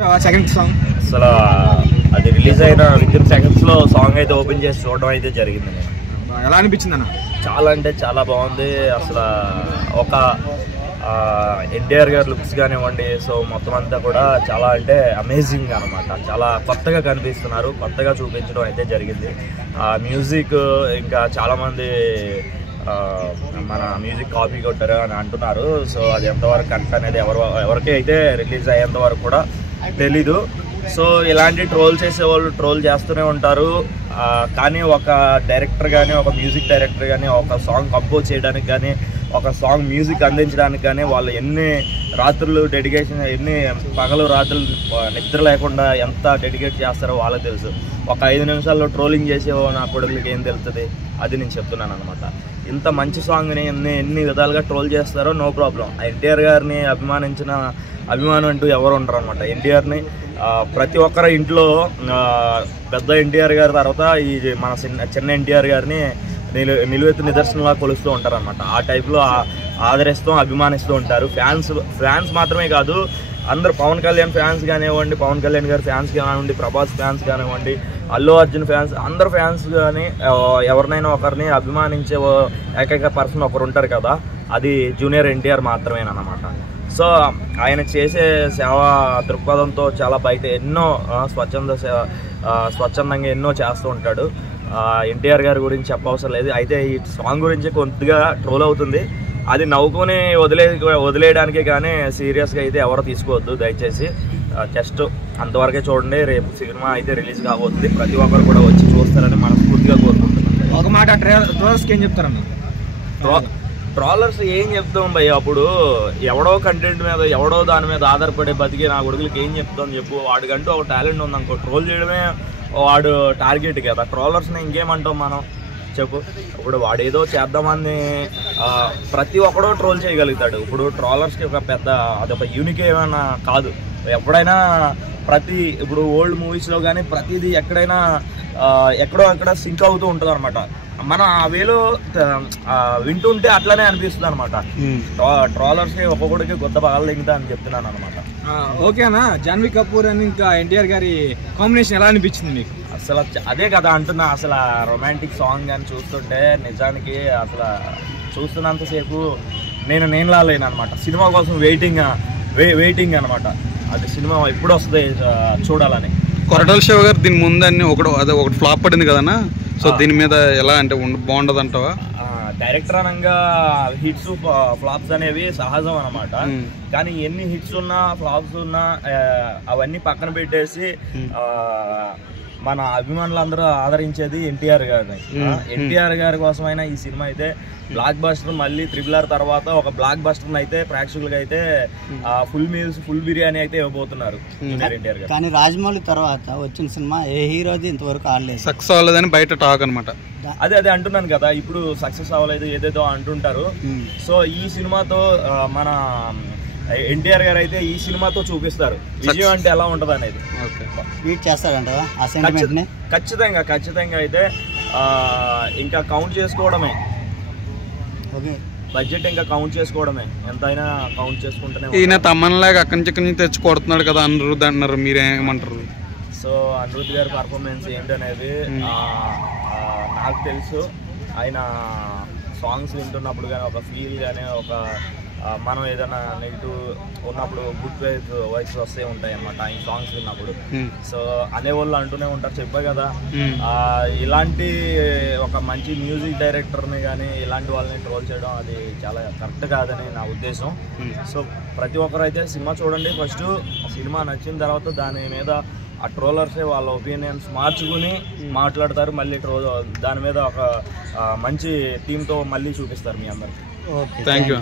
Second song అసలు అది release అయిన విత్ సెకండ్స్ లో సాంగ్ అయితే ఓపెన్ చేసి చూడడం అయితే జరిగింది. ఎలా అనిపించింది అన్న? చాలా అంటే చాలా బాగుంది. అసలు ఒక ఎన్టీఆర్ గారి లుక్స్ కానివ్వండి, సో మొత్తం అంతా కూడా చాలా అంటే అమేజింగ్ అనమాట. చాలా కొత్తగా కనిపిస్తున్నారు, కొత్తగా చూపించడం అయితే జరిగింది. మ్యూజిక్ ఇంకా చాలామంది మన మ్యూజిక్ కాపీ కొట్టారు అని అంటున్నారు. సో అది ఎంతవరకు కరెక్ట్ అనేది ఎవరికి అయితే రిలీజ్ అయ్యేంత వరకు కూడా తెలీదు. సో ఇలాంటి ట్రోల్ చేసేవాళ్ళు ట్రోల్ చేస్తూనే ఉంటారు. కానీ ఒక డైరెక్టర్ కానీ, ఒక మ్యూజిక్ డైరెక్టర్ కానీ ఒక సాంగ్ కంపోజ్ చేయడానికి కానీ, ఒక సాంగ్ మ్యూజిక్ అందించడానికి కానీ వాళ్ళు ఎన్ని రాత్రులు డెడికేషన్, ఎన్ని పగలు రాత్రులు నిద్ర లేకుండా ఎంత డెడికేట్ చేస్తారో వాళ్ళకి తెలుసు. ఒక 5 నిమిషాల్లో ట్రోలింగ్ చేసే నా కొడుకులకి ఏం తెలుస్తుంది, అది నేను చెప్తున్నాను అనమాట. ఇంత మంచి సాంగ్ని ఎన్ని విధాలుగా ట్రోల్ చేస్తారో నో ప్రాబ్లం. ఎన్టీఆర్ గారిని అభిమానించిన అభిమానం అంటూ ఎవరు ఉండరు అనమాట. ఎన్టీఆర్ని ప్రతి ఒక్కరి ఇంట్లో పెద్ద ఎన్టీఆర్ గారి తర్వాత ఈ మన చిన్న ఎన్టీఆర్ గారిని నిలువెత్తు నిదర్శనంలా కొలుస్తూ ఉంటారనమాట. ఆ టైప్లో ఆదరిస్తూ అభిమానిస్తూ ఉంటారు. ఫ్యాన్స్ మాత్రమే కాదు, అందరు పవన్ కళ్యాణ్ ఫ్యాన్స్ కానివ్వండి, పవన్ కళ్యాణ్ గారి ఫ్యాన్స్ కానివ్వండి, ప్రభాస్ ఫ్యాన్స్ కానివ్వండి, అల్లు అర్జున్ ఫ్యాన్స్, అందరు ఫ్యాన్స్ కానీ ఎవరినైనా ఒకరిని అభిమానించే ఏకైక పర్సన్ ఒకరు ఉంటారు కదా, అది జూనియర్ ఎన్టీఆర్ మాత్రమేనమాట. సో ఆయన చేసే సేవా దృక్పథంతో చాలా బయట ఎన్నో స్వచ్ఛందంగా ఎన్నో చేస్తూ ఉంటాడు. ఎన్టీఆర్ గారి గురించి చెప్పవసరం లేదు. అయితే ఈ సాంగ్ గురించి కొద్దిగా ట్రోల్ అవుతుంది. అది నవ్వుకొని వదిలేయడానికే కానీ సీరియస్గా అయితే ఎవరు తీసుకోవద్దు దయచేసి. జస్ట్ అంతవరకే చూడండి. రేపు సినిమా అయితే రిలీజ్ కాబోతుంది. ప్రతి ఒక్కరు కూడా వచ్చి చూస్తారని మనస్ఫూర్తిగా కోరుకుంటున్నాను. ఒక మాట ట్రోలర్స్కి ఏం చెప్తారన్న? ట్రోలర్స్ ఏం చెప్తాం భయ్య, అప్పుడు ఎవడో కంటెంట్ మీద ఎవడో దాని మీద ఆధారపడే బతికి నా కొడుకులకి ఏం చెప్తాం చెప్పు. వాడికంటూ ఒక టాలెంట్ ఉందనుకో, ట్రోల్ చేయడమే వాడు టార్గెట్ కదా. ట్రోలర్స్ని ఇంకేమంటాం మనం చెప్పు. ఇప్పుడు వాడు ఏదో చేద్దామని ప్రతి ఒక్కడో ట్రోల్ చేయగలుగుతాడు. ఇప్పుడు ట్రోలర్స్కి ఒక పెద్ద అదొక యూనిక్ ఏమైనా కాదు. ఎప్పుడైనా ఇప్పుడు ఓల్డ్ మూవీస్లో కానీ ప్రతిదీ ఎక్కడైనా ఎక్కడో అక్కడ సింక్ అవుతూ ఉంటుంది అనమాట. మనం ఆ వేలో వింటుంటే అట్లనే అనిపిస్తుంది అనమాట. ట్రోలర్స్కి ఒక్కొక్కడికి కొత్త పగలు దిగుతా అని చెప్తున్నాను అనమాట. ఓకేనా, జాన్వీ కపూర్ అని ఇంకా ఎన్టీఆర్ గారి కాంబినేషన్ ఎలా అనిపించింది మీకు? అసలు అదే కదా అంటున్నా. అసలు రొమాంటిక్ సాంగ్ అని చూస్తుంటే నిజానికి అసలు చూస్తున్నంతసేపు నేను లాలేను అనమాట. సినిమా కోసం వెయిటింగ్ అనమాట. అది సినిమా ఎప్పుడు వస్తుంది చూడాలని. కొరటాల శివ గారు దీని ముందు అన్ని ఒకటి ఫ్లాప్ పడింది కదన్నా. సో దీని మీద ఎలా అంటే బాగుండదు అంటావా? డైరెక్టర్ అనగా హిట్స్ ఫ్లాప్స్ అనేవి సహజం అనమాట. కానీ ఎన్ని హిట్స్ ఉన్నా ఫ్లాప్స్ ఉన్నా అవన్నీ పక్కన పెట్టేసి మన అభిమానులందరూ ఆదరించేది ఎన్టీఆర్ గారిని. ఎన్టీఆర్ గారి కోసమైనా ఈ సినిమా అయితే బ్లాక్ బస్టర్, మళ్ళీ RRR తర్వాత ఒక బ్లాక్ బస్టర్ అయితే ప్రేక్షకులకి అయితే ఫుల్ మీల్స్, ఫుల్ బిర్యానీ అయితే ఇవ్వబోతున్నారు జూనియర్ ఎన్టీఆర్ గారు. కానీ రాజమౌళి తర్వాత వచ్చిన సినిమా ఏ హీరోది ఇంతవరకు ఆడలేదు, సక్సెస్ అవ్వలేదని బయట టాక్ అనమాట. అదే అంటున్నాను కదా, ఇప్పుడు సక్సెస్ అవ్వలేదు ఏదేదో అంటుంటారు. సో ఈ సినిమాతో మన ఎన్టీఆర్ గారు అయితే ఈ సినిమాతో చూపిస్తారు విజయం అంటే ఎలా ఉంటది అనేది. ఖచ్చితంగా అయితే ఇంకా కౌంట్ చేసుకోవడమే, బడ్జెట్ ఇంకా కౌంట్ చేసుకోవడమే, ఎంతైనా కౌంట్ చేసుకుంటేనే. ఈయన తమ్మన్లాగా అక్కడి నుంచి తెచ్చి కొడుతున్నాడు కదా అనిరుద్ధ్ అన్నారు, మీరేమంటారు? సో అనిరుద్ధ్ గారి పర్ఫార్మెన్స్ ఏంటనేది నాకు తెలుసు. ఆయన సాంగ్స్ వింటున్నప్పుడు కానీ ఒక ఫీల్ కానీ, ఒక మనం ఏదైనా నెగిటివ్ ఉన్నప్పుడు గుడ్ వైబ్స్ వస్తే ఉంటాయి అన్నమాట ఆయన సాంగ్స్ విన్నప్పుడు. సో అనేవాళ్ళు అంటూనే ఉంటారు, చెప్పా కదా. ఇలాంటి ఒక మంచి మ్యూజిక్ డైరెక్టర్ని కానీ ఇలాంటి వాళ్ళని ట్రోల్ చేయడం అది చాలా కరెక్ట్ కాదని నా ఉద్దేశం. సో ప్రతి ఒక్కరు అయితే సినిమా చూడండి. ఫస్ట్ సినిమా నచ్చిన తర్వాత దాని మీద ఆ ట్రోలర్సే వాళ్ళ ఒపీనియన్స్ మార్చుకుని మాట్లాడతారు. మళ్ళీ దాని మీద ఒక మంచి టీంతో మళ్ళీ చూపిస్తారు మీ అందరికి. Thank you.